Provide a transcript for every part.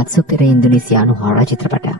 තවත් සුපිරි ඉන්දුනීසියානු හොරර් චිත්‍රපටයක්.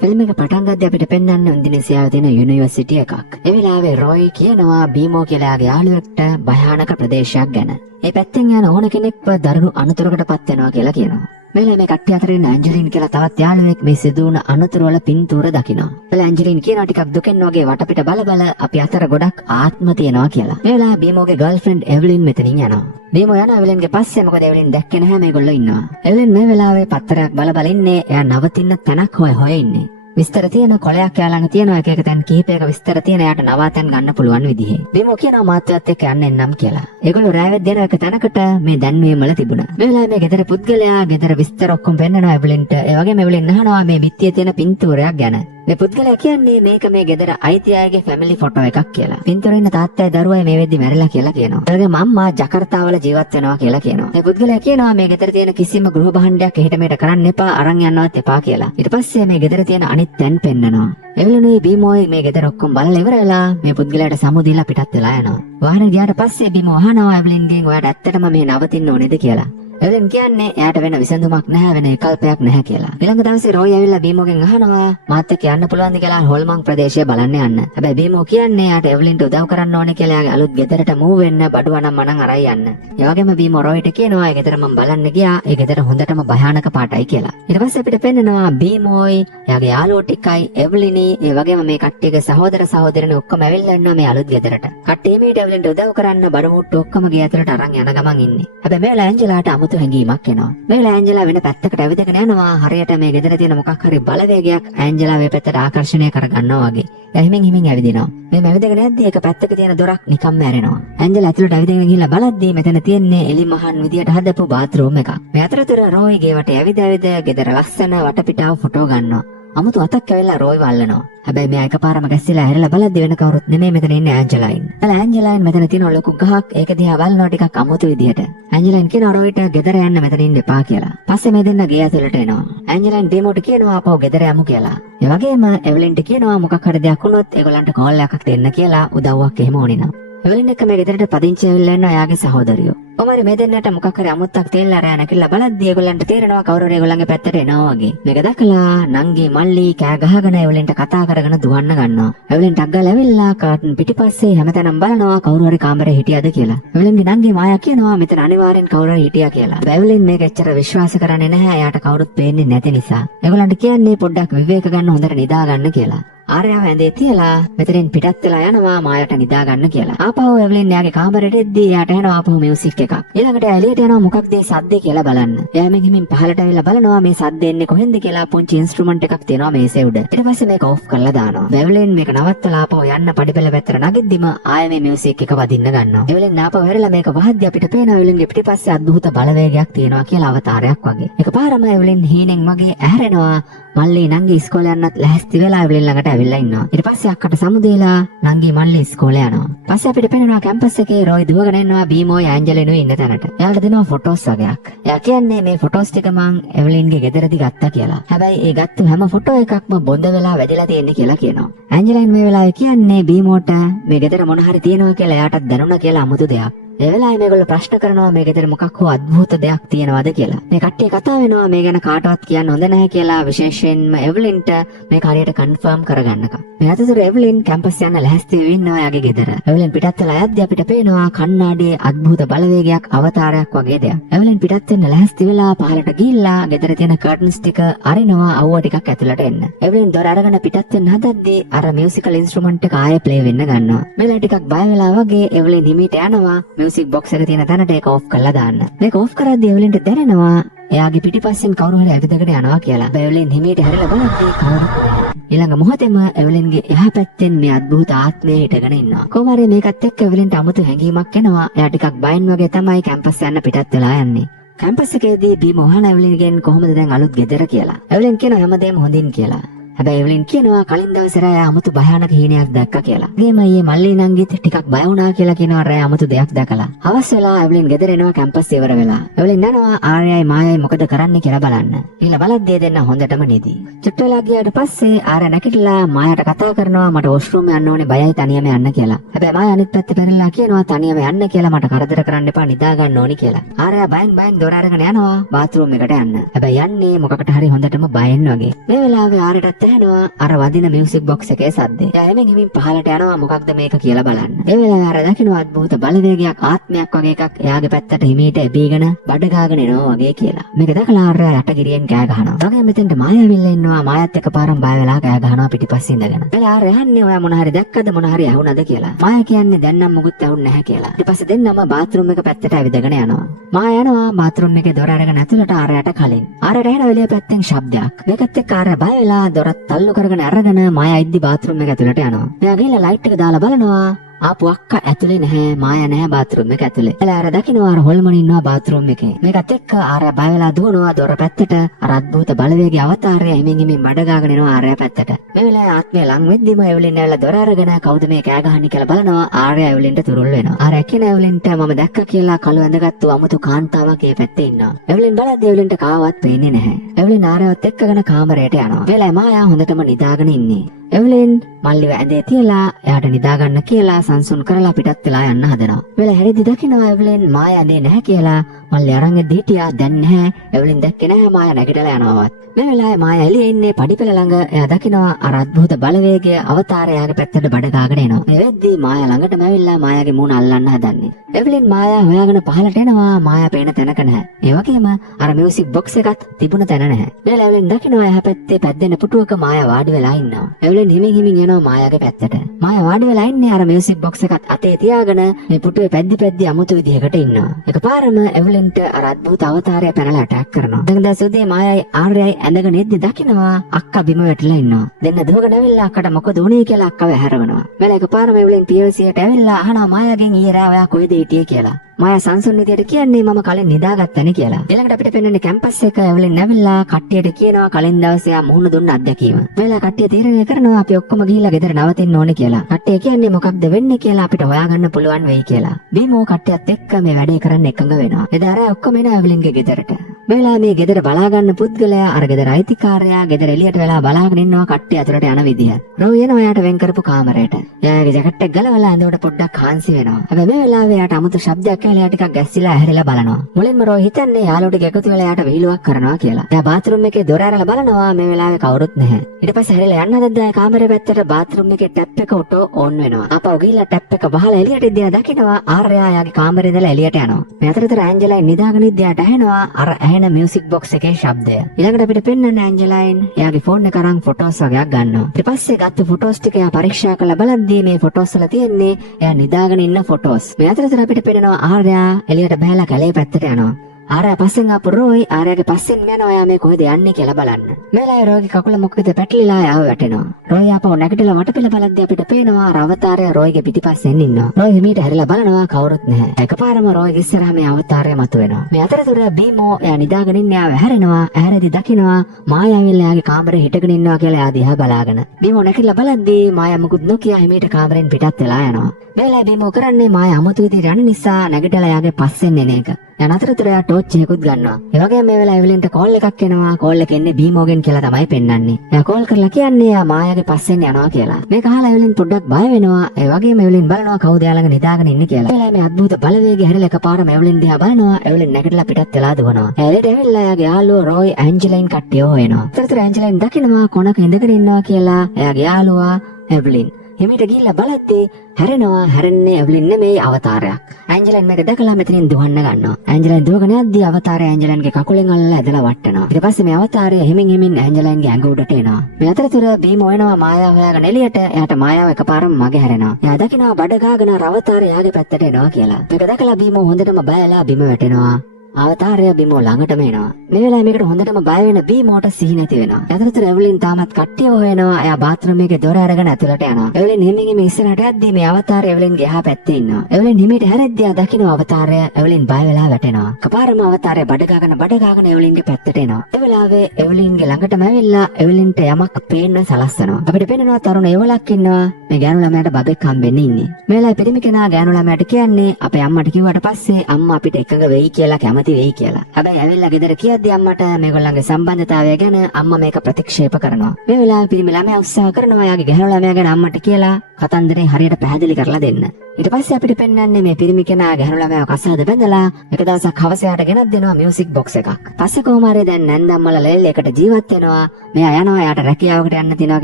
ෆිල්ම් එක පටන් ගද්දී අපිට පෙන්වන්නේ ඉන්දුනීසියාවේ තියෙන යුනිවර්සිටි එකක්. ඒ වෙලාවේ රොයි කියනවා බීමෝ කියලා යාගේ යාළුවෙක්ට භයානක ප්‍රදේශයක් ගැන. ඒ පැත්තෙන් යන ඕන කෙනෙක්ව දරුණු අනතුරකටපත් වෙනවා කියලා කියනවා. මේ කට්ටිය අතර ඉන්න ඇන්ජලින් කියලා තවත් යාළුවෙක් මේ සිදු වුණ අනතුරු වල පින්තූර දකිනවා. ඇන්ජලින් කියනවා ටිකක් දුකෙන් වගේ වටපිට බල අපි අතර ගොඩක් ආත්ම තියෙනවා කියලා. මේ වෙලාවේ බීමෝගේ ගර්ල්ෆ්‍රෙන්ඩ් එවලින් මෙතනින් යනවා. බීමෝ යන එවලින්ගේ පස්සේ මොකද එවලින් දැක්කේ නැහැ මේගොල්ලෝ ඉන්නවා. එවලින් මේ වෙලාවේ පත්තරයක් බල ඉන්නේ. එයා නවතින්න තැනක් හොය ඉන්නේ. විස්තර තියෙන කොලයක් යා ළඟ තියෙනවා එක තැන් කිහිපයක විස්තර තියෙන යාට නවාතැන් ගන්න පුළුවන් විදිහේ. බීමෝ කියනවා මාත්‍යත් එක්ක යන්න එන්නම් කියලා. ඒගොල්ලෝ රෑවෙත් දෙන එක තැනකට මේ දැන්වීම වල තිබුණා. මේ වෙලාවේ මේ ගෙදර පුද්ගලයා ගෙදර විස්තර ඔක්කොම පෙන්නනවා එවලින්ට. ඒ වගේම එවලින් අහනවා මේ බිත්තියේ තියෙන පින්තූරයක් ගැන. මේ පුද්ගලයා කියන්නේ මේක මේ ගෙදර අයිති අයගේ ෆැමිලි ෆොටෝ එකක් කියලා. පින්තූරේ ඉන්න තාත්තයි දරුවයි මේ වෙද්දි මැරිලා කියලා කියනවා. ඒගොල්ලෝ මම්මා ජකාර්තා වල ජීවත් වෙනවා කියලා කියනවා. මේ පුද්ගලයා කියනවා මේ ගෙදර තියෙන කිසිම ගෘහ භාණ්ඩයක් එහෙට මෙහෙට කරන්න එපා අරන් යන්නවත් එපා කියලා. ඊට පස්සේ මේ ගෙදර තියෙන අනිත් තැන් පෙන්නනවා. එවලුනේ බීමෝයි මේ ගෙදර ඔක්කොම බලලා ඉවර වෙලා මේ පුද්ගලයාට සමු දීලා පිටත් වෙලා යනවා. වාහනේ ගියාට පස්සේ බීමෝ අහනවා එවලින්ගෙන් ඔයාට ඇත්තටම මේ නවතින්න ඕනේද කියලා. එවලින් කියන්නේ එයාට වෙන විසඳුමක් නැහැ වෙන විකල්පයක් නැහැ කියලා. ඊළඟ දවසේ රොයි ඇවිල්ලා බීමෝගෙන් අහනවා මාත් එක්ක යන්න පුළුවන්ද කියලා හොල්මන් ප්‍රදේශය බලන්න යන්න. හැබැයි බීමෝ කියන්නේ එයාට එවලින්ට උදව් කරන්න ඕනේ කියලා එයාගේ අලුත් ගෙදරට මූව් වෙන්න බඩුවනම් මනම් අරයි යන්න. ඒ වගේම බීමෝ රොයිට කියනවා ඒ ගෙදර මම බලන්න ගියා ඒ ගෙදර හොඳටම භයානක පාටයි කියලා. ඊට පස්සේ අපිට පෙන්නනවා බීමෝයි එයාගේ යාළුවෝ ටිකයි එවලිනි ඒ වගේම මේ කට්ටියගේ සහෝදර සහෝදරියන් ඔක්කොම ඇවිල්ලා ඉන්නවා මේ අලුත් ගෙදරට. කට්ටිය මේට එවලින්ට උදව් කරන්න බඩමුට්ටු ඔක්කොම ගේ ඇතුළට අරන් යන ගමන් ඉන්නේ. හැබැයි මේ ඇන්ජලාට අමුතු හැඟීමක් එනවා. මේ ඇන්ජලා වෙන පැත්තකට ඇවිදගෙන යනවා. හරියට මේ ගෙදර තියෙන මොකක් හරි බලවේගයක් ඇන්ජලා මේ පැත්තට ආකර්ෂණය කරගන්නවා වගේ. එයා හිමින් ඇවිදිනවා. මේ ඇවිදගෙන යද්දී එක පැත්තක තියෙන දොරක් නිකම්ම ඇරෙනවා. ඇන්ජලා ඇතුළට ඇවිදගෙන ගිහිල්ලා බලද්දී මෙතන තියෙන්නේ එලි මහන් විදියට හදපු බාත්රූම් එකක්. මේ අතරතුර රෝයි ගේ වටේ ඇවිද ගෙදර ලස්සන වටපිටාව ෆොටෝ ගන්නවා. අමුතු අතක් ඇවිල්ලා රෝයි වල්ලනවා. හැබැයි මෙයා එකපාරම ගැස්සිලා ඇරලා බලද්දි වෙන කවුරුත් නෙමෙයි මෙතන ඉන්නේ ඇන්ජලයින්. ඇන්ජලයින් මෙතන තියෙන ලොකු ගහක් ඒක දිහා බලනවා ටිකක් අමුතු විදියට. ඇන්ජලයින් කියනවා රොයිට ගෙදර යන්න මෙතන ඉන්න එපා කියලා. පස්සේ මේ දෙන්න ගේ ඇතුළට එනවා. ඇන්ජලයින් බීමෝට කියනවා අපව ගෙදර යමු කියලා. ඒ වගේම එවලින්ට කියනවා මොකක් හරි දෙයක් වුණොත් ඒගොල්ලන්ට කෝල් එකක් දෙන්න කියලා උදව්වක් එහෙම ඕනේ නම්. එවලින් එක මේ ගෙදරට පදිංචි වෙලා ඉන්න එයාගේ සහෝදරියෝ. කොහමද මේ දෙන්නට මොකක් හරි අමුත්තක් තේල්ලා රෑ නැකිලා බලද්දී ඒගොල්ලන්ට තේරෙනවා කවුරු හරි ඒගොල්ලන්ගේ පැත්තට එනවා වගේ. මේක දැකලා නංගි මල්ලි කෑ ගහගෙන එවලින්ට කතා කරගෙන දුවන්න ගන්නවා. එවලින්ට අග්ගල ඇවිල්ලා කාටන් පිටිපස්සේ හැමතැනම බලනවා කවුරු හරි කාමරේ හිටියද කියලා. එවලින්ගේ නංගි මායා කියනවා මෙතන අනිවාර්යෙන් කවුරු හරි හිටියා කියලා. එවලින් මේක එච්චර විශ්වාස කරන්නේ නැහැ. එයාට කවුරුත් පේන්නේ නැති නිසා. ඒගොල්ලන්ට කියන්නේ පොඩ්ඩක් විවේක ගන්න හොඳට නිදා ගන්න කියලා. ආර්යව ඇඳේ තියලා මෙතනින් පිටත් වෙලා යනවා මායට නිදා ගන්න කියලා. ආපහු එවලින් එයාගේ කාමරේට එද්දී එයාට එනවා ආපහු මියුසික් එකක්. ඊළඟට එළියට යනවා මොකක්ද මේ සද්දේ කියලා බලන්න. එයා මෙන් හිමින් පහළට ඇවිල්ලා බලනවා මේ සද්ද එන්නේ කොහෙන්ද කියලා පුංචි ඉන්ස්ට්‍රුමන්ට් එකක් තියෙනවා මේසේ උඩ. ඊට පස්සේ මේක ඔෆ් කරලා දානවා. එවලින් මේක නවත්තලා ආපහු යන්න පඩිපෙළ පැත්තට නගිද්දිම ආයෙ මේ මියුසික් එක වදින්න ගන්නවා. එවලින් ආපහු හැරිලා මේක වහද්දී අපිට පේනවා එවලින්ගේ පිටිපස්සේ අద్భుත බලවේගයක් තියෙනවා කියලා අවතාරයක් වගේ. එකපාරම එවලින් හීනෙන් වගේ ඇහැරෙනවා. මල්ලි නංගි ඉස්කෝලේ යන්නත් ලැහැස්ති වෙලා එවලින් ළඟට ඇවිල්ලා ඉන්නවා. ඊට පස්සේ අක්කට සමුදේලා නංගි මල්ලි ඉස්කෝලේ යනවා. පස්සේ අපිට පේනවා කැම්පස් එකේ රොයි දුවගෙන එනවා බීමෝයි ඇන්ජලිනුයි ඉන්න තැනට. එයාට දෙනවා ෆොටෝස් වගේක්. එයා කියන්නේ මේ ෆොටෝස් ටික මං එවලින්ගේ ගෙදරදී ගත්තා කියලා. හැබැයි ඒ ගත්ත හැම ෆොටෝ එකක්ම බොඳ වෙලා වැදිලා තියෙන්නේ කියලා කියනවා. ඇන්ජලින් මේ වෙලාවේ කියන්නේ බීමෝට මේ ගෙදර මොන හරි තියෙනවා කියලා එයාටත් දැනුණා කියලා අමුතු දෙයක්. ඒ වෙලාවේ මේගොල්ලෝ ප්‍රශ්න කරනවා මේ ගෙදර මොකක් හෝ අద్భుත දෙයක් තියෙනවද කියලා. මේ කට්ටිය කතා වෙනවා මේ ගැන කාටවත් කියන්න හොඳ නැහැ කියලා විශේෂයෙන්ම එවලින්ට මේක හරියට කන්ෆර්ම් කරගන්නකම්. මේ අතරතුර එවලින් කැම්පස් යන ලැහැස්ති වෙ ඉන්නවා යාගේ ගෙදර. එවලින් පිටත් වෙලා යද්දී අපිට පේනවා කණ්ණාඩියේ අద్భుත බලවේගයක් අවතාරයක් වගේ දෙයක්. එවලින් පිටත් වෙන්න ලැහැස්ති වෙලා පහළට ගිහිල්ලා ගෙදර තියෙන කර්ටන්ස් ටික අරිනවා අවුව ටිකක් ඇතුළට එන්න. එවලින් දොර අරගෙන පිටත් වෙන්න හදද්දී අර මියුසිකල් ඉන්ස්ට්‍රුමන්ට් එක ආයෙ ප්ලේ වෙන්න ගන්නවා. මෙලා ටිකක් බය වෙලා වගේ එවලින් හිමීට යනවා. මියුසික් බොක්ස් එක තියෙන තැනට ඒක ඔෆ් කරලා දාන්න. මේක ඔෆ් කරද්දී එවලින්ට දැනෙනවා එයාගේ පිටිපස්සෙන් කවුරු හරි ඇවිදගෙන යනවා කියලා. එවලින් හිමීට හැරිලා බලද්දී කවුරුත් නැහැ. ඊළඟ මොහොතේම එවලින්ගේ එහා පැත්තෙන් මේ අద్భుත ආත්මය හිටගෙන ඉන්නවා. කොහොම හරි මේකත් එක්ක එවලින්ට අමුතු හැඟීමක් එනවා. එයා ටිකක් බයින් වගේ තමයි කැම්පස් යන්න පිටත් වෙලා යන්නේ. කැම්පස් එකේදී බීමෝ අහන එවලින්ගෙන් කොහොමද දැන් අලුත් ගෙදර කියලා. එවලින් කියන හැමදේම හොඳින් කියලා. හැබැයි එවලින් කියනවා කලින් දවසේ රෑ අමුතු භයානක හීනයක් දැක්කා කියලා. ගෙම ඊයේ මල්ලි නංගිත් ටිකක් බය වුණා කියලා කියනවා රෑ අමුතු දෙයක් දැකලා. හවස් වෙලා එවලින් ගෙදර එනවා කැම්පස් ඉවර වෙලා. එවලින් යනවා ආර්යයි මායයි මොකද කරන්නේ කියලා බලන්න. ඊළ බලද්දී දෙන්න හොඳටම නිදි. චුට්ට වෙලා ගියාට පස්සේ ආර්ය නැගිටලා මායට කතා කරනවා මට වොෂ්රූම් යන්න ඕනේ බයයි තනියම යන්න කියලා. හැබැයි මාය අනිත් පැත්තේ පෙරලා කියනවා තනියම යන්න කියලා මට කරදර කරන්න එපා නිදා ගන්න ඕනි කියලා. ආර්ය බයෙන් දොර අරගෙන යනවා බාත්රූම් එකට යන්න. හැබැයි යන්නේ මොකකට හරි හොඳටම බයෙන් වගේ. මේ වෙලාවේ ආර්යටත් ඇහෙනවා අර වදින මියුසික් බොක්ස් එකේ සද්දේ. එයා එමින් පහලට යනවා මොකක්ද මේක කියලා බලන්න. ඒ වෙලාවේ ආර්ය දකිනවා අద్භූත බලවේගයක් ආත්මයක් වගේ එකක් එයාගේ පැත්තට හිමීට එබීගෙන බඩ ගාගෙන එනවා වගේ කියලා. මේක දැකලා ආර්ය යටගිරියෙන් කෑ ගහනවා. ඊළඟ මෙතෙන්ට මාය ඇවිල්ලා ඉන්නවා. මායත් එකපාරම බය වෙලා කෑ ගහනවා පිටිපස්සේ ඉඳගෙන. එයා ආර්ය යන්නේ ඔයා මොන හරි දැක්කද මොන හරි ඇහුණද කියලා. මාය කියන්නේ දැන් නම් මොකුත් ඇහුන්නේ නැහැ කියලා. ඊට පස්සේ දෙන්නම බාත්රූම් එක පැත්තට ඇවිදගෙන යනවා. මාය යනවා බාත්රූම් එකේ දොර අරගෙන ඇතුළට ආර්යයට කලින්. ආර්යට එන වෙලිය පැත්තෙන් ශබ්දයක්. මේකත් එක්ක ආර්ය බය වෙලා දොරත් තල්ලු කරගෙන අරගෙන මාය ඉද්දි බාත්රූම් එක ඇතුළට යනවා. එයා ගිහලා ලයිට් එක දාලා බලනවා. ආපු අක්කා ඇතුලේ නැහැ මාය නැහැ බාත්රූම් එක ඇතුලේ. එලා ආර දකින්නවා අර හොල්මන ඉන්නවා බාත්රූම් එකේ. මේකත් එක්ක ආර බය වෙලා දුවනවා දොර පැත්තට. අර අද්භූත බලවේගී අවතාරය හිමින් බඩ ගාගෙන එනවා ආරය පැත්තට. මේ වෙලාවේ ආත්මය ලං වෙද්දිම එවලින් ඇවිල්ලා දොර අරගෙන කවුද මේ කෑ ගහන්නේ කියලා බලනවා. ආරය එවලින්ට තුරුල් වෙනවා. ආර එකින එවලින්ට මම දැක්ක කියලා කළු ඇඳගත්තු අමුතු කාන්තාවක් ඒ පැත්තේ ඉන්නවා. එවලින් බලද්දී එවලින්ට කාවත් පේන්නේ නැහැ. එවලින් ආරයවත් එක්කගෙන කාමරයට යනවා. වෙලාවේ මායා හොඳටම නිදාගෙන ඉන්නේ. එවලින් මල්ලිව ඇඳේ තියලා එයාට නිදා ගන්න කියලා සංසුන් කරලා පිටත් වෙලා යන්න හදනවා. වෙල හැරිදි දකින්නවා එවලින් මාය ඇඳේ නැහැ කියලා මල්ලි අරන් හිටියා දැන් නැහැ. එවලින් දැක්කේ නැහැ මාය නැගිටලා යනවාවත්. මේ වෙලාවේ මාය එළියේ ඉන්නේ පඩිපෙළ ළඟ. එයා දකින්නවා අර අద్භූත බලවේගය අවතාරයාගේ පැත්තට බඩ ගාගෙන එනවා. මේ වෙද්දී මාය ළඟටම ඇවිල්ලා මායාගේ මූණ අල්ලන්න හදන්නේ. එවලින් මායා හොයාගෙන පහලට එනවා. මායා පේන තැනක නැහැ. ඒ වගේම අර මියුසික් බොක්ස් එකත් තිබුණ තැන නැහැ. මේ එවලින් දකින්නවා එහා පැත්තේ පැද්දෙන පුටුවක මායා වාඩි වෙලා ඉන්නවා. එවලින් හිමින් යනවා මායාගේ පැත්තට. මායා වාඩි වෙලා ඉන්නේ අර මියුසික් බොක්ස් එකත් අතේ තියාගෙන මේ පුටුවේ පැද්දි අමුතු විදිහකට ඉන්නවා. එකපාරම එවලින්ට අර අද්භූත අවතාරය පැනලා ඇටැක් කරනවා. දැන් සුදේ මායයි ආර්යයි ඇඳගෙන ඉද්දි දකින්නවා අක්කා බිම වැටිලා ඉන්නවා. දෙන්න දුවගෙන ඇවිල්ලා අක්කට මොකද උනේ කියලා අක්කව හැරවනවා. මෙල එකපාරම එවලින් PLC-ට ඇවිල්ලා අහනවා මායාගෙන් ඊයේ රෑ ඔයා කොහෙද හිටියේ කියලා. මායා සංසුන් විදියට කියන්නේ මම කලින් නිදාගත්තනේ කියලා. ඊළඟට අපිට පෙන්වන්නේ කැම්පස් එක එවලින් නැවිලා කට්ටියට කියනවා කලින් දවසේ ආ මුහුණ දුන්න අත්දැකීම. මෙලා කට්ටිය තීරණය කරනවා අපි ඔක්කොම ගිහිල්ලා ගෙදර නවතින්න ඕනේ කියලා. කට්ටිය කියන්නේ මොකක්ද වෙන්නේ කියලා අපිට හොයාගන්න පුළුවන් වෙයි කියලා. බීමෝ කට්ටියත් එක්ක මේ වැඩේ කරන්න එකඟ වෙනවා. එදා රෑ ඔක්කොම එනවා එවලින්ගේ ගෙදරට. මෙලා මේ ගෙදර බලාගන්න පුද්ගලයා අර ගෙදර අයිතිකාරයා ගෙදර එළියට වෙලා බලාගෙන ඉන්නවා කට්ටිය අතරට යන විදිය. රෝයි යනවා යාට වෙන් කරපු කාමරයට. එයාගේ ජැකට් එක ගලවලා ඇඳුමට පොඩ්ඩක් හාන්සි වෙනවා. හැබැයි මේ වෙලාවේ යාට අමුතු ශබ්දයක් ඇහිලා යා ටිකක් ගැස්සිලා ඇහැරිලා බලනවා. මුලින්ම රෝයි හිතන්නේ යාළුවට එකතු වෙලා යාට විහිළුවක් කරනවා කියලා. එයා බාත්රූම් එකේ දොර අරලා බලනවා මේ වෙලාවේ කවුරුත් නැහැ. ඊට පස්සේ හැරිලා යන්න හදද්දී කාමරේ පැත්තට බාත්රූම් එකේ ටැප් එක ඔටෝ ඕන් වෙනවා. ආපහු ගිහලා ටැප් එක වහලා එළියට ඉඳලා දකිනවා ආර්යා යාගේ කාමරේ ඉඳලා එළියට යනවා. මේ අතරතර ඇන්ජලයි නිදාගෙන ඉඳියාට ඇහෙනවා අර ඇහෙන මියුසික් බොක්ස් එකේ ශබ්දය. ඊළඟට අපිට පෙන්වන්නේ ඇන්ජලයින් එයාගේ ෆෝන් එක අරන් ෆොටෝස් වගේක් ගන්නවා. ඊට පස්සේ ගත්ත ෆොටෝස් ටික එයා පරීක්ෂා කරලා බලද්දී මේ ෆොටෝස් වල තියෙන්නේ එයා නිදාගෙන ඉන්න ෆොටෝස්. මේ අතරතර අපිට පෙනෙනවා ආර්යා එළියට බහැලා කැලේ පැත්තට යනවා. ආරයා පස්සෙන් ආපු රෝයි ආරයාගේ පස්සෙන් යනවා යා මේ කොහෙද යන්නේ කියලා බලන්න. මේලා රෝයිගේ කකුල මොකද පැටලිලා යාව වැටෙනවා. රෝයි ආපහු නැගිටලා වටපිට බලද්දී අපිට පේනවා අර අවතාරය රෝයිගේ පිටිපස්සෙන් ඉන්නවා. රෝයි හිමීට හැරිලා බලනවා කවුරුත් නැහැ. එකපාරම රෝයිගේ ඉස්සරහා මේ අවතාරය මතුවෙනවා. මේ අතරතුර බීමෝ එයා නිදාගෙන ඉන්නේ ආව හැරෙනවා. ඇහැරෙදි දකිනවා මායා ඇවිල්ලා යාගේ කාමරේ හිටගෙන ඉන්නවා කියලා එයා දිහා බලාගෙන. බීමෝ නැගිටලා බලද්දී මායා මුකුත් නොකිය හිමීට කාමරෙන් පිටත් වෙලා යනවා. මේලා බීමෝ කරන්නේ මායා අමුතු විදිහට යන නිසා නැගිටලා යාගේ පස්සෙන් එන එක. යන අතරතුර එයා ටෝච් එකකුත් ගන්නවා. ඒ වගේම මේ වෙලාව එවලින්ට කෝල් එකක් එනවා. කෝල් එක එන්නේ බීමෝගෙන් කියලා තමයි පෙන්වන්නේ. එයා කෝල් කරලා කියන්නේ එයා මායාගේ පස්සෙන් යනවා කියලා. මේක අහලා එවලින් පොඩ්ඩක් බය වෙනවා. ඒ වගේම එවලින් බලනවා කවුද යාළඟ නිදාගෙන ඉන්නේ කියලා. ඒ වෙලාවේ මේ අద్භූත බලවේගය හැරිලා එකපාරම එවලින් දිහා බලනවා. එවලින් නැගිටලා පිටත් වෙලා දුවනවා. එයාලට ඇවිල්ලා එයාගේ යාළුවෝ රෝයි ඇන්ජලයින් කට්ටිය හොයනවා. අතරතුර ඇන්ජලයින් දකිනවා කොනක ඉඳගෙන ඉන්නවා කියලා එයාගේ යාළුවා එවලින් හිමීට ගිහිල්ලා බලද්දී හැරෙන්නේ එවලින් නෙමෙයි අවතාරයක්. ඇන්ජලයින් මේක දැකලා මෙතනින් දුවන්න ගන්නවා. ඇන්ජලයින් දුවගෙන යද්දී අවතාරය ඇන්ජලයින්ගේ කකුලෙන් අල්ලලා ඇදලා වට්ටනවා. ඊට පස්සේ මේ අවතාරය හිමින් ඇන්ජලයින්ගේ ඇඟ උඩට එනවා. මේ අතරතුර බීමෝ එනවා මායාව හොයාගෙන එළියට. එයාට මායාව එකපාරම මගේ හැරෙනවා. එයා දකිනවා බඩ ගාගෙන අවතාරය යාගේ පැත්තට එනවා කියලා. මේක දැකලා බීමෝ හොඳටම බයලා බිම වැටෙනවා. අවතාරය බීමෝ ළඟටම එනවා. මේ වෙලාවේ මේකට හොඳටම බය වෙන බීමෝට සිහි නැති වෙනවා. යතරතර එවලින් තාමත් කට්ටිය හොයනවා. එයා බාත්රූම් එකේ දොර අරගෙන ඇතුළට යනවා. එවලින් හිමින් මේ ඉස්සරහට යද්දී මේ අවතාරය එවලින්ගේ එහා පැත්තේ ඉන්නවා. එවලින් හිමීට හැරෙද්දී ආ දකින්න අවතාරය එවලින් බය වෙලා වැටෙනවා. කපාරම අවතාරය බඩ ගාගෙන එවලින්ගේ පැත්තට එනවා. ඒ වෙලාවේ එවලින්ගේ ළඟටම ඇවිල්ලා එවලින්ට යමක් පේන්න සලස්සනවා. අපිට පේනවා තරුණ එවලක් ඉන්නවා. මේ ගෑනු ළමයාට බබෙක් හම්බෙන්න ඉන්නේ. මේ වෙලාවේ පිරිමි කෙනා ගෑනු ළමයාට කියන්නේ අපේ අම්මට කිව්වට පස්සේ අම්මා අපිට එකඟ වෙයි කියලා කැමති වෙයි කියලා. හැබැයි ඇවිල්ලා ගෙදර කියද්දි අම්මට මේගොල්ලන්ගේ සම්බන්ධතාවය ගැන අම්මා මේක ප්‍රතික්ෂේප කරනවා. මේ වෙලාවේ පිරිමි ළමයා උත්සාහ කරනවා යාගේ ගෑනු ළමයා ගැන අම්මට කියලා කතන්දරේ හරියට පැහැදිලි කරලා දෙන්න. ඊට පස්සේ අපිට පෙන්වන්නේ මේ පිරිමි කෙනා ගෑනු ළමයාව කසාද බැඳලා එක දවසක් හවස යාට ගෙනත් දෙනවා මියුසික් බොක්ස් එකක්. පස්සේ කොහොම හරි දැන් නැන්දම්මලා ලෙල් එකට ජීවත් වෙනවා. මෙයා යනවා යාට රැකියාවකට යන්න තියනවා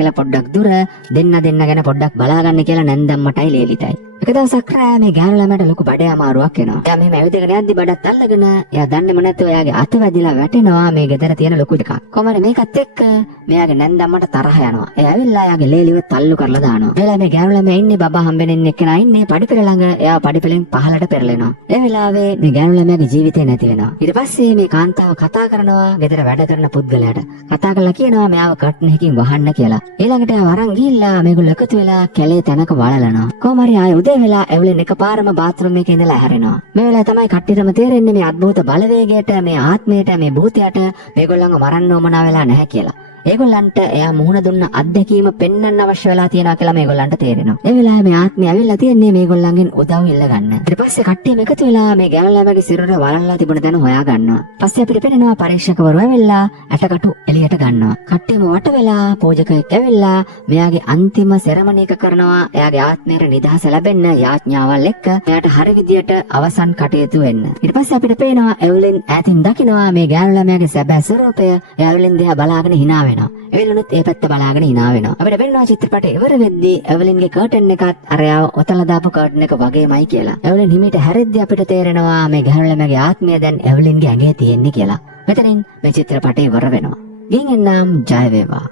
කියලා පොඩ්ඩක් දුර දෙන්න ගැන පොඩ්ඩක් බලාගන්න කියලා නැන්දම්මටයි ලේලිටයි. එක දවසක් රෑ මේ ගෑනු ළමයාට ලොකු බඩේ අමාරුවක් එනවා. එයා මෙහෙම ඇවිදගෙන යද්දි බඩත් අල්ලගෙන එයා දන්නේම නැතුව එයාගේ අත වැදිලා වැටෙනවා මේ ගෙදර තියෙන ලොකු එකක්. කොහමද මේකත් එක්ක මෙයාගේ නැන්දම්මට තරහ යනවා. එයා ඇවිල්ලා එයාගේ ලේලිව තල්ලු කරලා දානවා. එයාලා මේ ගෑනු ළමයා ඉන්නේ බබා හම්බෙන්න එක්කෙනා ඉන්නේ පඩිපෙළ ළඟ. එයා පඩිපෙළෙන් පහළට පෙරලෙනවා. ඒ වෙලාවේ මේ ගෑනු ළමයාගේ ජීවිතේ නැති වෙනවා. ඊට පස්සේ මේ කාන්තාව කතා කරනවා ගෙදර වැඩ කරන පුද්ගලයාට. කතා කරලා කියනවා මෙයාව කට්න එකකින් වහන්න කියලා. ඊළඟට එයා වරන් ගිහිල්ලා මේගොල්ලෝ එකතු වෙලා කැලේ තැනක වලලනවා. කොහොම හරි ආයෙ උදේ වෙලා එවලින් එකපාරම බාත්රූම් එකේ ඉඳලා හැරෙනවා. මේ වෙලාවේ තමයි කට්ටියටම තේරෙන්නේ මේ අద్භූත බලවේගයට මේ ආත්මයට මේ භූතයට මේගොල්ලන්ව මරන්න ඕමනා වෙලා නැහැ කියලා. ඒගොල්ලන්ට එයා මුහුණ දුන්න අත්දැකීම පෙන්වන්න අවශ්‍ය වෙලා තියෙනවා කියලා මේගොල්ලන්ට තේරෙනවා. ඒ වෙලාවේ මේ ආත්මය ඇවිල්ලා තියන්නේ මේගොල්ලන්ගෙන් උදව් ඉල්ල ගන්න. ඊට පස්සේ කට්ටියම එකතු වෙලා මේ ගෑනු ළමයාගේ සිරුර වලල්ලා තිබුණ තැන හොයා ගන්නවා. පස්සේ අපිට පේනවා පරීක්ෂකවරු ඇවිල්ලා ඇටකටු එළියට ගන්නවා. කට්ටියම වට වෙලා පූජකයෙක් ඇවිල්ලා මෙයාගේ අන්තිම සෙරමනි එක කරනවා. එයාගේ ආත්මයට නිදහස ලැබෙන්න යාඥාවල් එක්ක එයාට හරි විදියට අවසන් කටයුතු වෙන්න. ඊට පස්සේ අපිට පේනවා එවලින් ඈතින් දකිනවා මේ ගෑනු ළමයාගේ සැබෑ ස්වරූපය. එවලින් දිහා බලාගෙන hina එවලුනුත් ඒ පැත්ත බලාගෙන hina වෙනවා. අපිට වෙනවා චිත්‍රපටය ඉවර වෙද්දී එවලින්ගේ කර්ටන් එකත් අරයාව ඔතලා දාපු කර්ටන් එක වගේමයි කියලා. එවලින් හිමීට හැරෙද්දී අපිට තේරෙනවා මේ ගෑනු ළමයාගේ ආත්මය දැන් එවලින්ගේ ඇඟේ තියෙන්නේ කියලා. මෙතනින් මේ චිත්‍රපටය ඉවර වෙනවා. ගිහින් එන්නම් ජය වේවා.